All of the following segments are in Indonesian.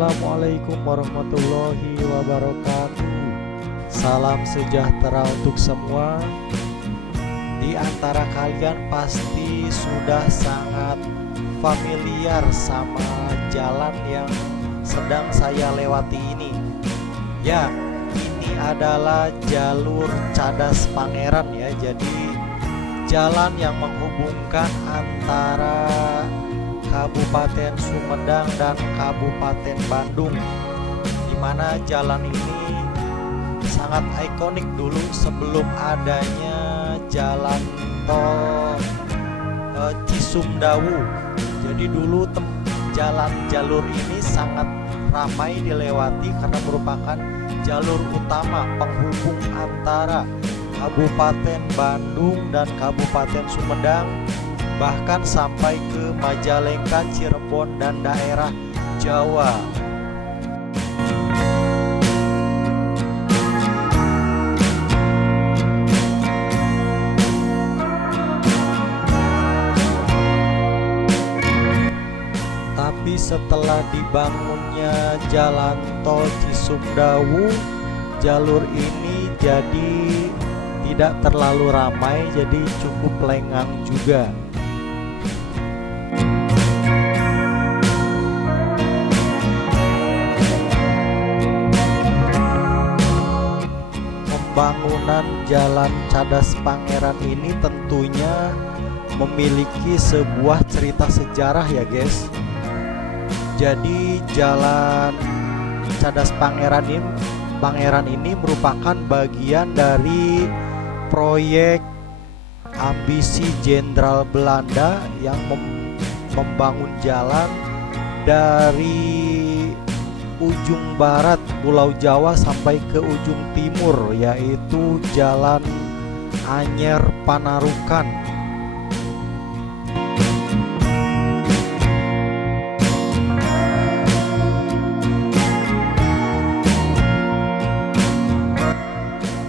Assalamualaikum warahmatullahi wabarakatuh. Salam sejahtera untuk semua. Di antara kalian pasti sudah sangat familiar sama jalan yang sedang saya lewati ini. Ya, ini adalah jalur Cadas Pangeran ya. Jadi jalan yang menghubungkan antara Kabupaten Sumedang dan Kabupaten Bandung, di mana jalan ini sangat ikonik dulu sebelum adanya jalan tol Cisumdawu. Jadi dulu jalur ini sangat ramai dilewati karena merupakan jalur utama penghubung antara Kabupaten Bandung dan Kabupaten Sumedang, bahkan sampai ke Majalengka, Cirebon, dan daerah Jawa. Tapi setelah dibangunnya jalan tol Cisumdawu, jalur ini jadi tidak terlalu ramai, jadi cukup lengang juga. Pembangunan jalan Cadas Pangeran ini tentunya memiliki sebuah cerita sejarah ya guys. Jadi jalan Cadas Pangeran ini merupakan bagian dari proyek ambisi Jenderal Belanda yang membangun jalan dari ujung barat Pulau Jawa sampai ke ujung timur, yaitu Jalan Anyer Panarukan.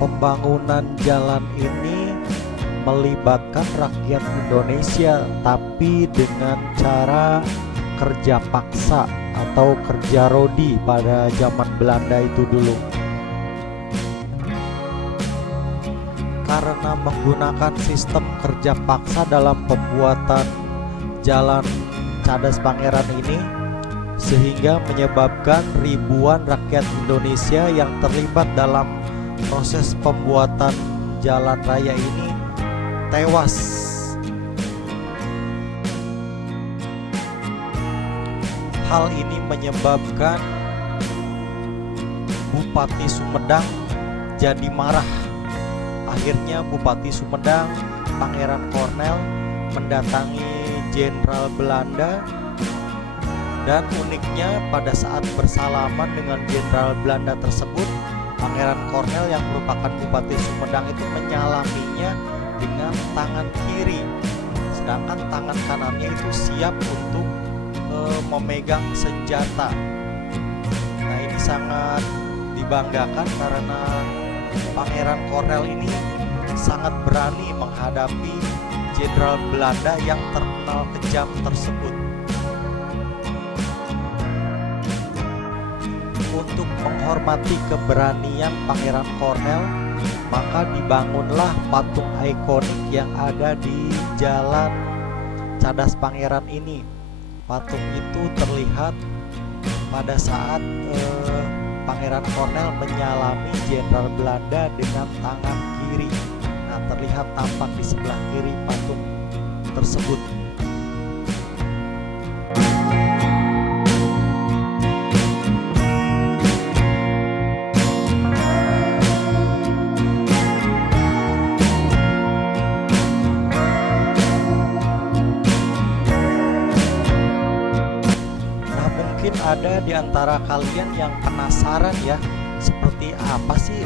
Pembangunan jalan ini melibatkan rakyat Indonesia, tapi dengan cara kerja paksa atau kerja rodi pada zaman Belanda itu dulu. Karena menggunakan sistem kerja paksa dalam pembuatan jalan Cadas Pangeran ini, sehingga menyebabkan ribuan rakyat Indonesia yang terlibat dalam proses pembuatan jalan raya ini tewas. Hal ini menyebabkan Bupati Sumedang jadi marah. Akhirnya Bupati Sumedang, Pangeran Cornel, mendatangi Jenderal Belanda, dan uniknya pada saat bersalaman dengan Jenderal Belanda tersebut, Pangeran Cornel yang merupakan Bupati Sumedang itu menyalaminya dengan tangan kiri, sedangkan tangan kanannya itu siap untuk memegang senjata. Nah, ini sangat dibanggakan karena Pangeran Cornel ini sangat berani menghadapi Jenderal Belanda yang terkenal kejam tersebut. Untuk menghormati keberanian Pangeran Cornel, maka dibangunlah patung ikonik yang ada di jalan Cadas Pangeran ini. Patung itu terlihat pada saat Pangeran Cornel menyalami Jenderal Belanda dengan tangan kiri. Nah, terlihat tampak di sebelah kiri patung tersebut. Ada di antara kalian yang penasaran ya, seperti apa sih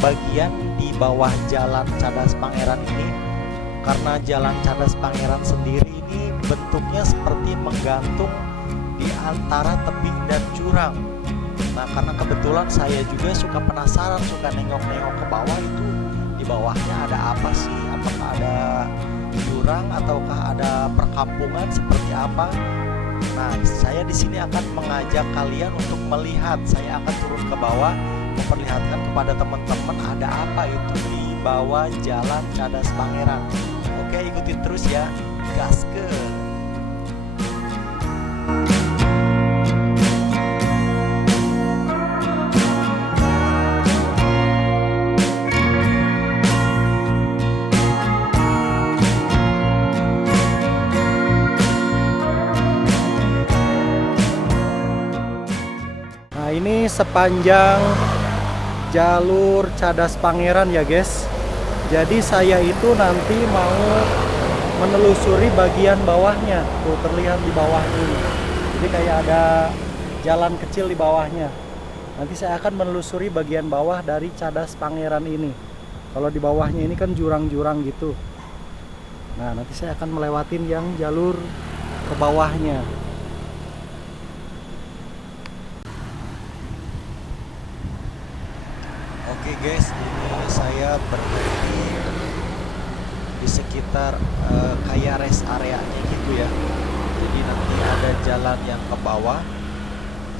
bagian di bawah jalan Cadas Pangeran ini? Karena jalan Cadas Pangeran sendiri ini bentuknya seperti menggantung di antara tebing dan jurang. Nah, karena kebetulan saya juga suka penasaran, suka nengok-nengok ke bawah, itu di bawahnya ada apa sih? Apakah ada jurang ataukah ada perkampungan seperti apa? Nah, saya di sini akan mengajak kalian untuk melihat. Saya akan turun ke bawah, memperlihatkan kepada teman-teman ada apa itu di bawah Jalan Cadas Pangeran. Oke, ikutin terus ya. Gaskeun. Nah, ini sepanjang jalur Cadas Pangeran ya guys. Jadi saya itu nanti mau menelusuri bagian bawahnya. Tuh terlihat di bawah ini. Jadi kayak ada jalan kecil di bawahnya. Nanti saya akan menelusuri bagian bawah dari Cadas Pangeran ini. Kalau di bawahnya ini kan jurang-jurang gitu. Nah, nanti saya akan melewatin yang jalur ke bawahnya. Oke guys, ini saya berhenti di sekitar kayak rest areanya gitu ya. Jadi nanti ada jalan yang ke bawah.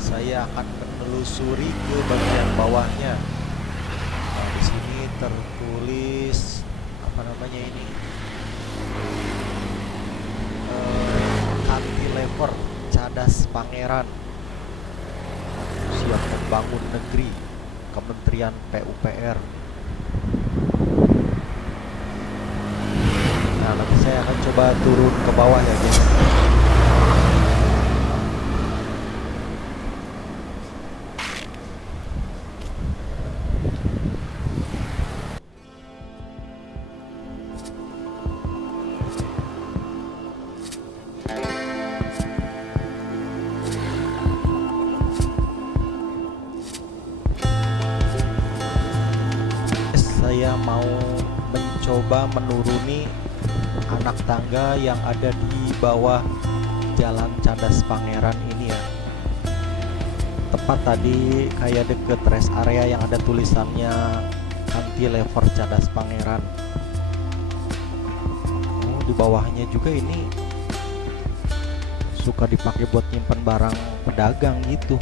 Saya akan menelusuri ke bagian bawahnya. Nah, di sini tertulis apa namanya ini? Cantilever Cadas Pangeran. Siap membangun negeri. Kementerian PUPR. Nah, nanti saya akan coba turun ke bawah ya guys. Saya mau mencoba menuruni anak tangga yang ada di bawah Jalan Cadas Pangeran ini ya. Tepat tadi kayak deket rest area yang ada tulisannya Cantilever Cadas Pangeran. Oh, di bawahnya juga ini suka dipakai buat nyimpan barang pedagang gitu.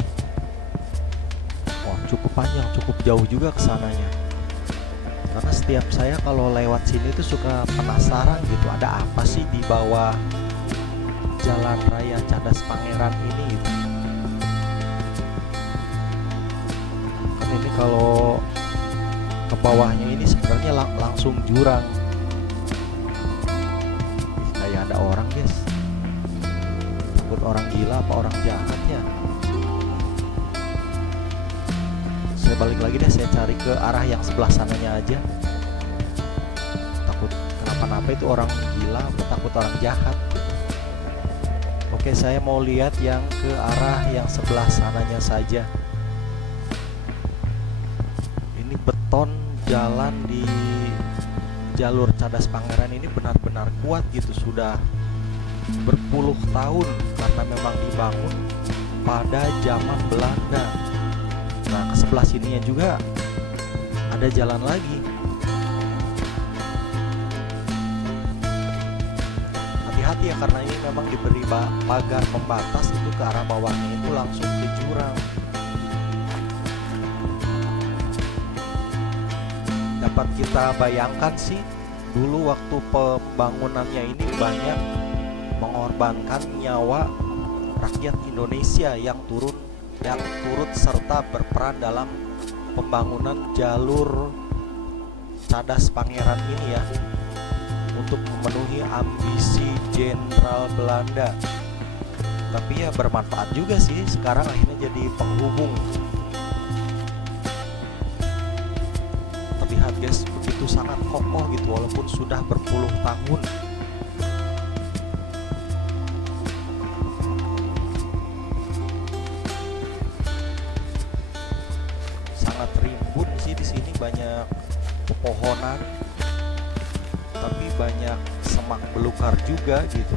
Wah, cukup panjang, cukup jauh juga ke sananya. Karena setiap saya kalau lewat sini tuh suka penasaran gitu, ada apa sih di bawah Jalan Raya Cadas Pangeran ini gitu. Kan ini kalau ke bawahnya ini sebenarnya langsung jurang. Kayak ada orang guys. Takut orang gila apa orang jahat ya. Saya balik lagi deh, saya cari ke arah yang sebelah sananya aja. Takut kenapa-napa itu orang gila atau takut orang jahat. Oke, saya mau lihat yang ke arah yang sebelah sananya saja. Ini beton jalan di jalur Cadas Pangeran ini benar-benar kuat gitu, sudah berpuluh tahun karena memang dibangun pada zaman Belanda. Nah, ke sebelah sininya juga ada jalan lagi. Hati-hati ya, karena ini memang diberi pagar pembatas itu ke arah bawahnya itu langsung ke jurang. Dapat kita bayangkan sih, dulu waktu pembangunannya ini banyak mengorbankan nyawa rakyat Indonesia yang turut serta berperan dalam pembangunan jalur Cadas Pangeran ini ya, untuk memenuhi ambisi Jenderal Belanda. Tapi ya bermanfaat juga sih, sekarang akhirnya jadi penghubung. Terlihat guys, begitu sangat kokoh gitu walaupun sudah berpuluh tahun. Sangat rimbun sih di sini, banyak pepohonan, tapi banyak semak belukar juga gitu.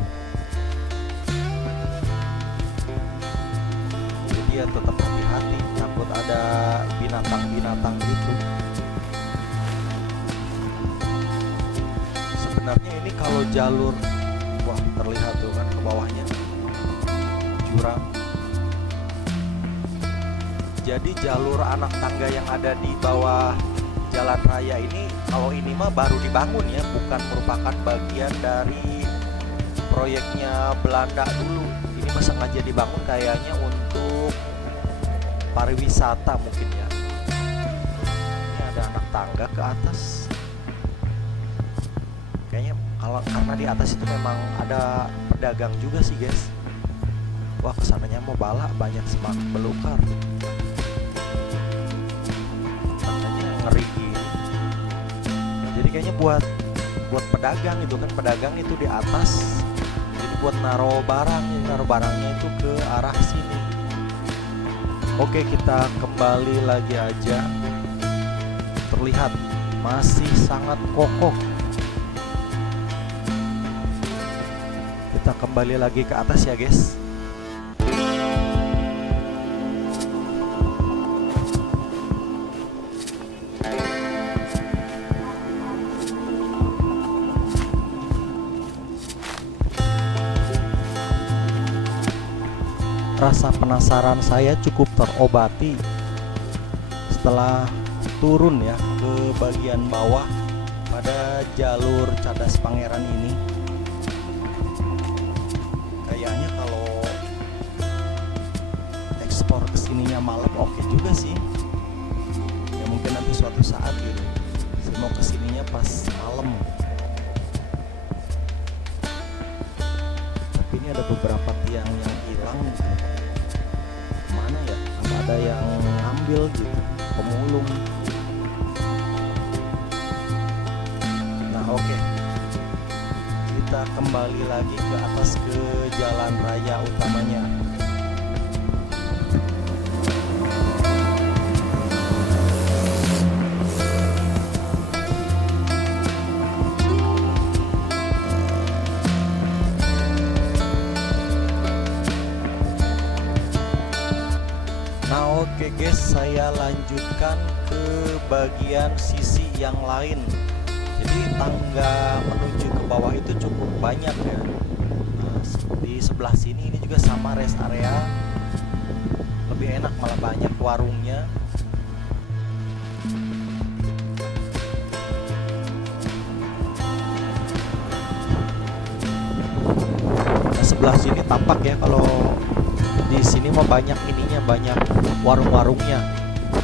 Jadi ya tetap hati-hati, takut ada binatang-binatang gitu. Sebenarnya ini kalau jalur, wah terlihat tuh kan ke bawahnya jurang. Jadi jalur anak tangga yang ada di bawah jalan raya ini, kalau ini mah baru dibangun ya, bukan merupakan bagian dari proyeknya Belanda dulu. Ini mah sengaja dibangun kayaknya untuk pariwisata mungkin ya. Ini ada anak tangga ke atas. Kayaknya karena di atas itu memang ada pedagang juga sih guys. Wah, kesananya mau bala banyak semak belukar. Katanya ngeri gini. Jadi kayaknya buat pedagang itu kan, pedagang itu di atas. Jadi buat naruh barangnya itu ke arah sini. Oke, kita kembali lagi aja. Terlihat masih sangat kokoh. Kita kembali lagi ke atas ya guys. Rasa penasaran saya cukup terobati setelah turun ya ke bagian bawah pada jalur Cadas Pangeran ini. Kayaknya kalau ekspor kesininya malam oke juga sih. Ya mungkin nanti suatu saat gitu. Saya mau kesininya pas malam. Tapi ini ada beberapa tiang yang hilang. Mana ya? Ada yang ngambil gitu, pemulung. Nah oke, kita kembali lagi ke atas ke jalan raya utamanya. Nah oke guys, saya lanjutkan ke bagian sisi yang lain. Jadi tangga menuju ke bawah itu cukup banyak ya. Nah, di sebelah sini ini juga sama rest area. Lebih enak, malah banyak warungnya. Nah, sebelah sini tampak ya, kalau di sini mah banyak ininya, banyak warung-warungnya.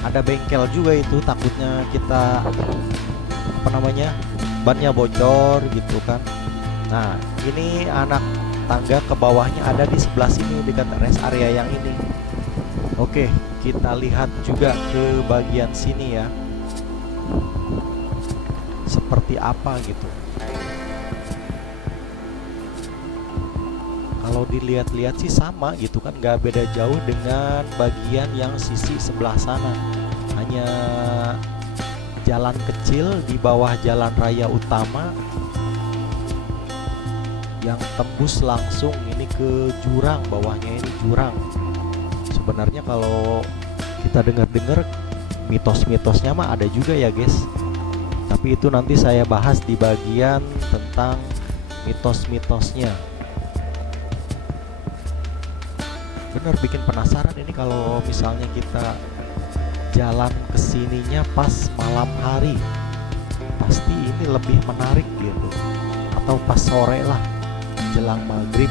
Ada bengkel juga itu, takutnya kita bannya bocor gitu kan. Nah ini anak tangga ke bawahnya ada di sebelah sini dekat rest area yang ini. Oke, kita lihat juga ke bagian sini ya, seperti apa gitu. Kalau dilihat-lihat sih sama gitu kan, nggak beda jauh dengan bagian yang sisi sebelah sana. Hanya jalan kecil di bawah jalan raya utama yang tembus langsung ini ke jurang. Bawahnya ini jurang. Sebenarnya kalau kita dengar-dengar mitos-mitosnya mah ada juga ya guys. Tapi itu nanti saya bahas di bagian tentang mitos-mitosnya. Bener bikin penasaran ini kalau misalnya kita jalan kesininya pas malam hari, pasti ini lebih menarik gitu. Atau pas sore lah, jelang maghrib.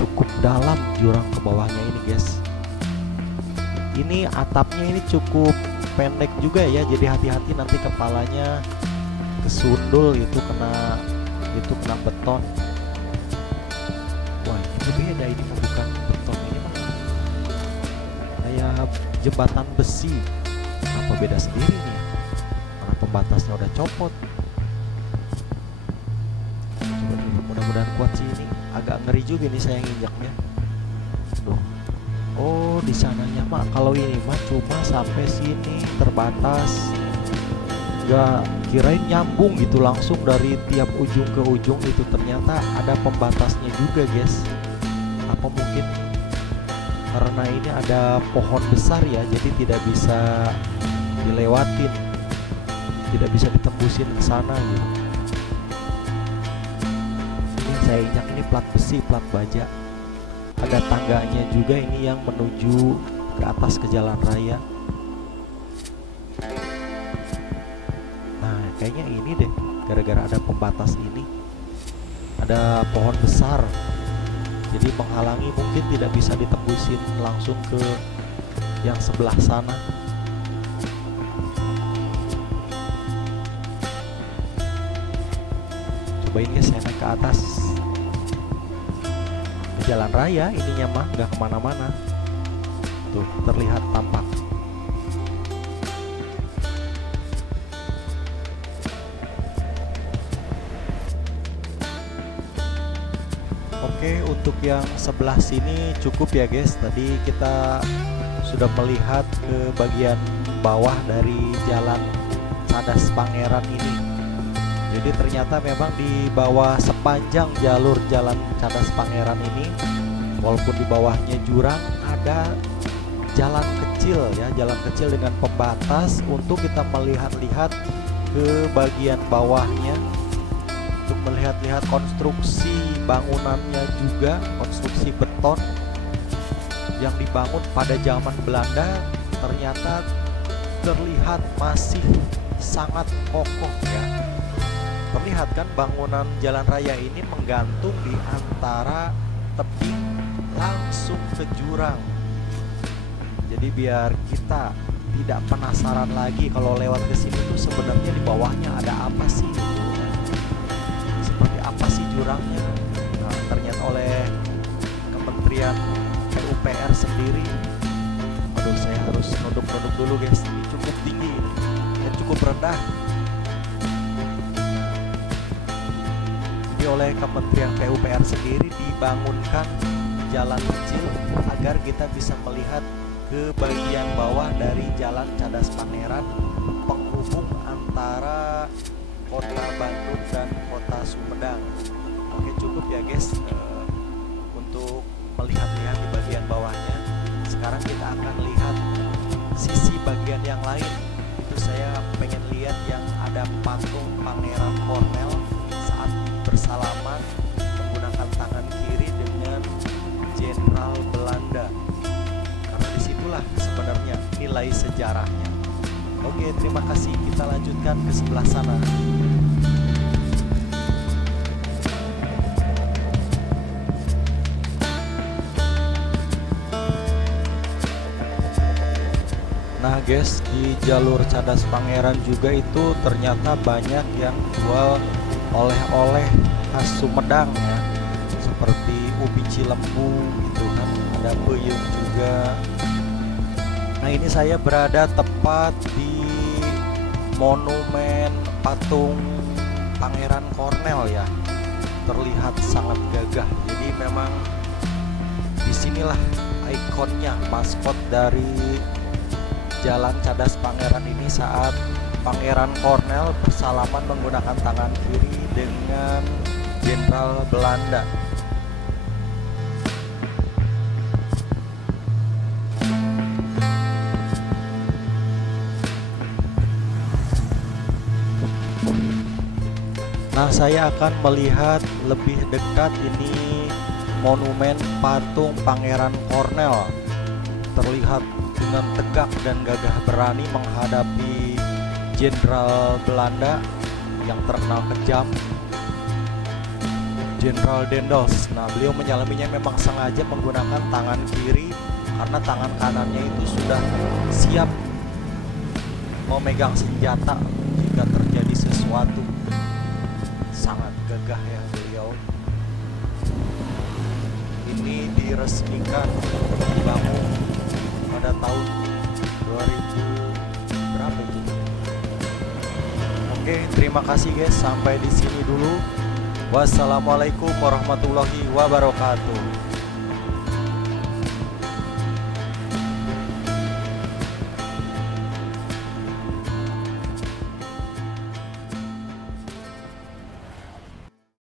Cukup dalam jurang ke bawahnya ini guys. Ini atapnya ini cukup pendek juga ya, jadi hati-hati nanti kepalanya kesundul itu kena beton. Wah ini berbeda, ini bukan beton, ini mah kayak jembatan besi. Kenapa beda sendiri nih? Karena pembatasnya udah copot. Coba dulu, mudah-mudahan kuat sih ini. Agak ngeri juga nih saya nginjaknya. Duh. Oh di sananya mah kalau ini mah cuma sampai sini terbatas. Gak kirain nyambung gitu langsung dari tiap ujung ke ujung itu, ternyata ada pembatasnya juga guys. Apa mungkin karena ini ada pohon besar ya, jadi tidak bisa dilewatin. tidak bisa ditembusin ke sana gitu. Ini saya injak, ini plat besi, plat baja. Ada tangganya juga ini yang menuju ke atas ke jalan raya. Nah, kayaknya ini deh, gara-gara ada pembatas ini. Ada pohon besar, jadi menghalangi, mungkin tidak bisa ditembusin langsung ke yang sebelah sana. Cobain guys, saya naik ke atas. Jalan raya ininya mah nggak kemana-mana. Tuh terlihat tampak. Oke, untuk yang sebelah sini cukup ya guys. Tadi kita sudah melihat ke bagian bawah dari jalan Cadas Pangeran ini. Jadi ternyata memang di bawah sepanjang jalur jalan Cadas Pangeran ini, walaupun di bawahnya jurang, ada jalan kecil ya, jalan kecil dengan pembatas untuk kita melihat-lihat ke bagian bawahnya, untuk melihat-lihat konstruksi bangunannya juga, konstruksi beton yang dibangun pada zaman Belanda. Ternyata terlihat masih sangat kokoh ya. Terlihat kan bangunan jalan raya ini menggantung di antara tebing langsung ke jurang. Jadi biar kita tidak penasaran lagi kalau lewat ke sini tuh sebenarnya di bawahnya ada apa sih? Seperti apa sih jurangnya? Nah, ternyata oleh Kementerian PUPR sendiri. Aduh, saya harus nodok-nodok dulu guys. Ini cukup tinggi, ini cukup rendah. Oleh Kementerian PUPR sendiri dibangunkan jalan kecil agar kita bisa melihat ke bagian bawah dari jalan Cadas Pangeran, penghubung antara kota Bandung dan kota Sumedang. Oke, cukup ya guys untuk melihat-lihat di bagian bawahnya. Sekarang kita akan lihat sisi bagian yang lain. Itu saya pengen lihat yang ada patung Pangeran Cornell saat bersalaman menggunakan tangan kiri dengan Jenderal Belanda, karena disitulah sebenarnya nilai sejarahnya. Oke, terima kasih, kita lanjutkan ke sebelah sana. Nah guys, di jalur Cadas Pangeran juga itu ternyata banyak yang jual oleh-oleh khas Sumedang ya, seperti ubi cilembu gitu kan, ada peyem juga. Nah, ini saya berada tepat di monumen patung Pangeran Cornell ya, terlihat sangat gagah. Jadi memang disinilah ikonnya, maskot dari jalan Cadas Pangeran ini saat Pangeran Cornell bersalaman menggunakan tangan kiri dengan Jenderal Belanda. Nah, saya akan melihat lebih dekat ini monumen patung Pangeran Cornell. Terlihat dengan tegak dan gagah berani menghadapi Jenderal Belanda yang terkenal kejam, Jenderal Daendels. Nah, beliau menyalaminya memang sengaja menggunakan tangan kiri karena tangan kanannya itu sudah siap memegang senjata jika terjadi sesuatu. Sangat gagah ya beliau. Ini diresmikan dibangun pada tahun 2000 berapa itu? Oke, terima kasih guys, sampai di sini dulu. Wassalamualaikum warahmatullahi wabarakatuh.